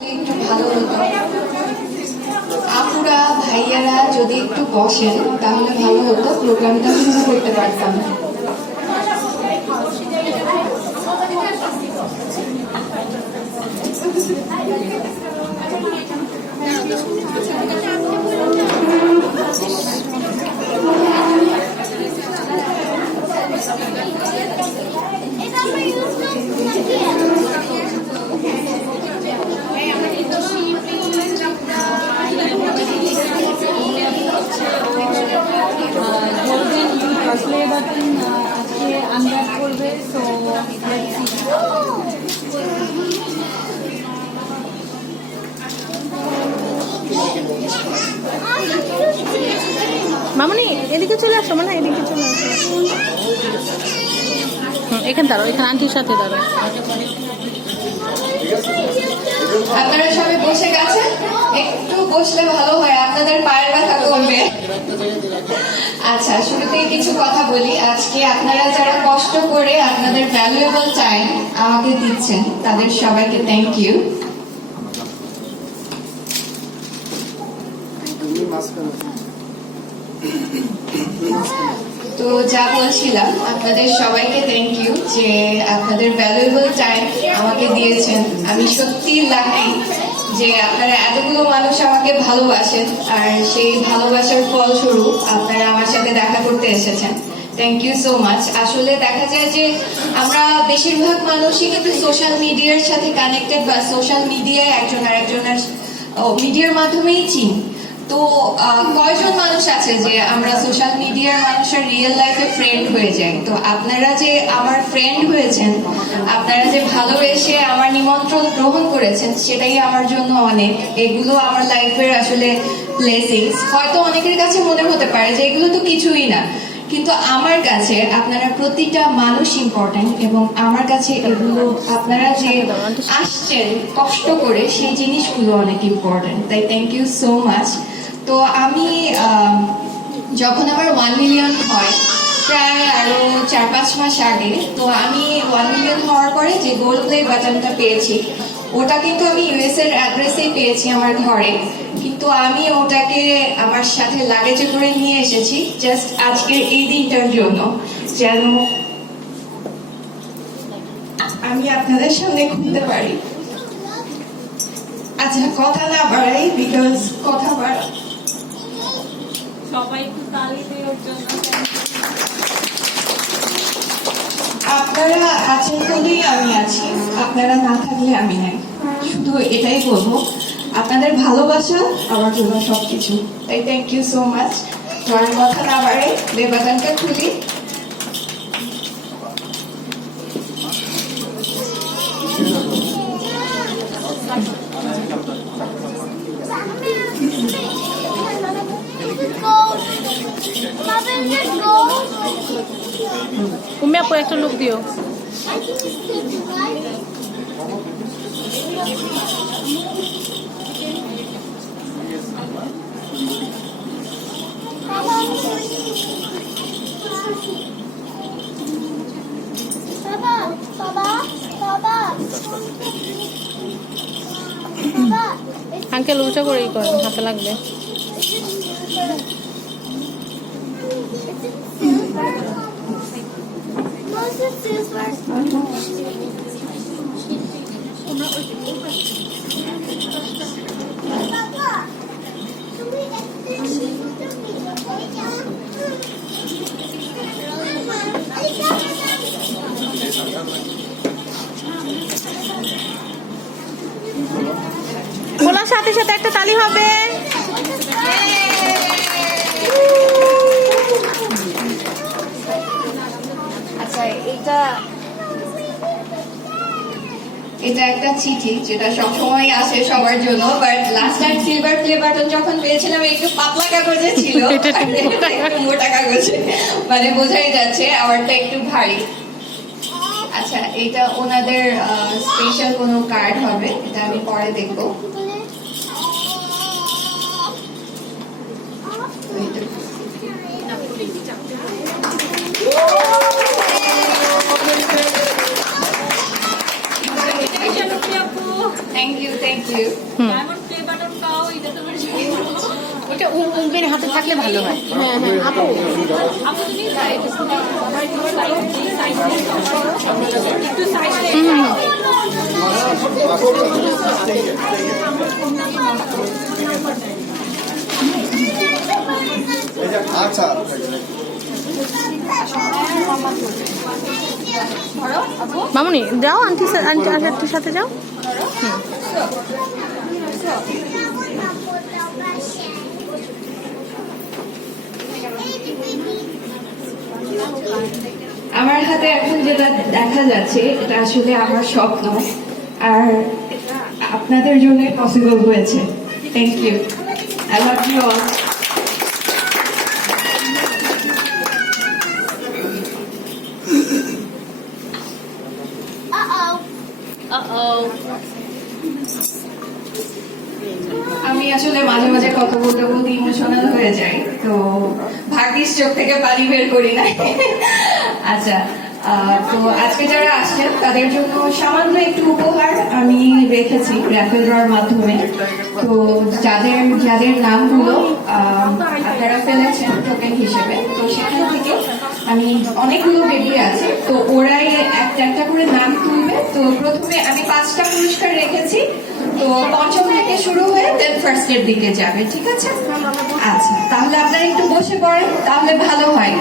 একটু ভালো হতো আপুরা, ভাইয়ারা যদি একটু বসেন, তাহলে ভালো হতো প্রোগ্রামটা শুরু করতে পারতাম এটা আমরা ইউজ করতে গোল্ডেন বাটন আজকে আন্ডার করবে তো মামনি এদিকে চলে আসো মানে এদিকে চলে আসো। এখানে দাঁড়ো এখানে আন্টির সাথে দাঁড়ো আপনারা সবাই বসে গেছেন একটু বসলে ভালো হয় আপনাদের পায়ের ব্যথা কমবে। আচ্ছা শুরুতেই কিছু কথা বলি। আজকে আপনারা যারা কষ্ট করে আপনাদের ভ্যালুয়েবল টাইম আমাকে দিচ্ছেন, তাদের সবাইকে থ্যাংক ইউ তো যা বলছিলাম, আপনাদের সবাইকে থ্যাংক ইউ যে আপনাদের ভ্যালুয়েবল টাইম আমাকে দিয়েছেন। আমি সত্যি লাকি যে আপনারা এতগুলো মানুষ আমাকে ভালোবাসেন আর সেই ভালোবাসার ফলস্বরূপ আপনারা আমার সাথে দেখা করতে এসেছেন। থ্যাংক ইউ সো মাচ আসলে দেখা যায় যে আমরা বেশিরভাগ মানুষই কিন্তু সোশ্যাল মিডিয়ার সাথে কানেক্টেড বা সোশ্যাল মিডিয়ায় একজন আরেকজনের মিডিয়ার মাধ্যমেই চিনি। তো কয়জন মানুষ আছে যে আমরা সোশ্যাল মিডিয়ার মানুষের রিয়েল লাইফে ফ্রেন্ড হয়ে যাই? তো আপনারা যে আমার ফ্রেন্ড হয়েছেন, আপনারা যে ভালোবেসে আমার নিমন্ত্রণ গ্রহণ করেছেন, সেটাই আমার জন্য অনেক। এগুলো আমার লাইফের আসলে ব্লেসিংস হয়তো অনেকের কাছে মনে হতে পারে যে এগুলো তো কিছুই না। কিন্তু আমার কাছে আপনারা প্রতিটা মানুষ ইম্পর্টেন্ট এবং আমার কাছে এগুলো, আপনারা যে আসছেন কষ্ট করে, সেই জিনিসগুলো অনেক ইম্পর্টেন্ট তাই থ্যাংক ইউ সো মাচ তো আমি যখন আমার ওয়ান মিলিয়ন হয়, প্রায় আরও চার পাঁচ মাস আগে, তো আমি ওয়ান মিলিয়ন হওয়ার পরে যে গোল্ড প্লে বাটনটা পেয়েছি, ওটা কিন্তু আমি ইউএস এর অ্যাড্রেসেই পেয়েছি আমার ঘরে। কিন্তু আমি ওটাকে আমার সাথে লাগেজে করে নিয়ে এসেছি জাস্ট আজকের এই দিনটার জন্য। যেন আমি আপনাদের সামনে খুলতে পারি। আচ্ছা কথা না বাড়াই বিকজ কথা বাড়া সবাই একটু তালি আপনারা আছেন বলেই আমি আছি। আপনারা না থাকলে আমি নাই। শুধু এটাই বলব, আপনাদের ভালোবাসা আমার জন্য সবকিছু। তাই থ্যাংক ইউ সো মাচ তো কথা না বাড়ে বেবাগানটা খুলি। তুমি আপু একটা লুক দিও আঙ্কেল উঁচা করেই করেন হাতে লাগবে খোলার সাথে সাথে একটা তালি হবে। আচ্ছা এটা এটা একটা চিঠি যেটা সবসময় আসে সবার জন্য but last time silver play button যখন পেয়েছিলাম একটু পাতলা কাগজে ছিল। এটা একটু মোটা। কাগজে। মানে বোঝাই যাচ্ছে আমারটা একটু ভারী। আচ্ছা এটা ওনাদের স্পেশাল কোনো কার্ড হবে এটা আমি পরে দেখব। থ্যাংক বেশ ওটা উমের হাতে থাকলে ভালো হয়। হ্যাঁ হ্যাঁ আপু। আচ্ছা মামুনি যাও আন্টি আন্টি আন্টির সাথে যাও। আমার হাতে এখন যেটা দেখা যাচ্ছে এটা আসলে আমার স্বপ্ন। আর আপনাদের জন্য পসিবল হয়েছে। Thank you I love you all আমি আসলে মাঝে মাঝে কথা বলতে বলতে ইমোশনাল হয়ে যাই, তো ভাগ্যিস চোখ থেকে পানি বের করি না আচ্ছা তো আজকে যারা আসছেন, তাদের জন্য সামান্য একটু উপহার আমি রেখেছি র্যাফেল ড্রর মাধ্যমে। তো যাদের যাদের নামগুলো আপনারা ফেলেছেন টোকেন হিসেবে, তো সেখান থেকে আমি অনেকগুলো বেবি আছে, তো ওরাই একটা একটা করে নাম তুলবে। তো প্রথমে আমি পাঁচটা পুরস্কার রেখেছি, তো পঞ্চম থেকে শুরু হয়ে দেন ফার্স্টের দিকে যাবে, ঠিক আছে? আচ্ছা তাহলে আপনারা একটু বসে পড়েন, তাহলে ভালো হয়।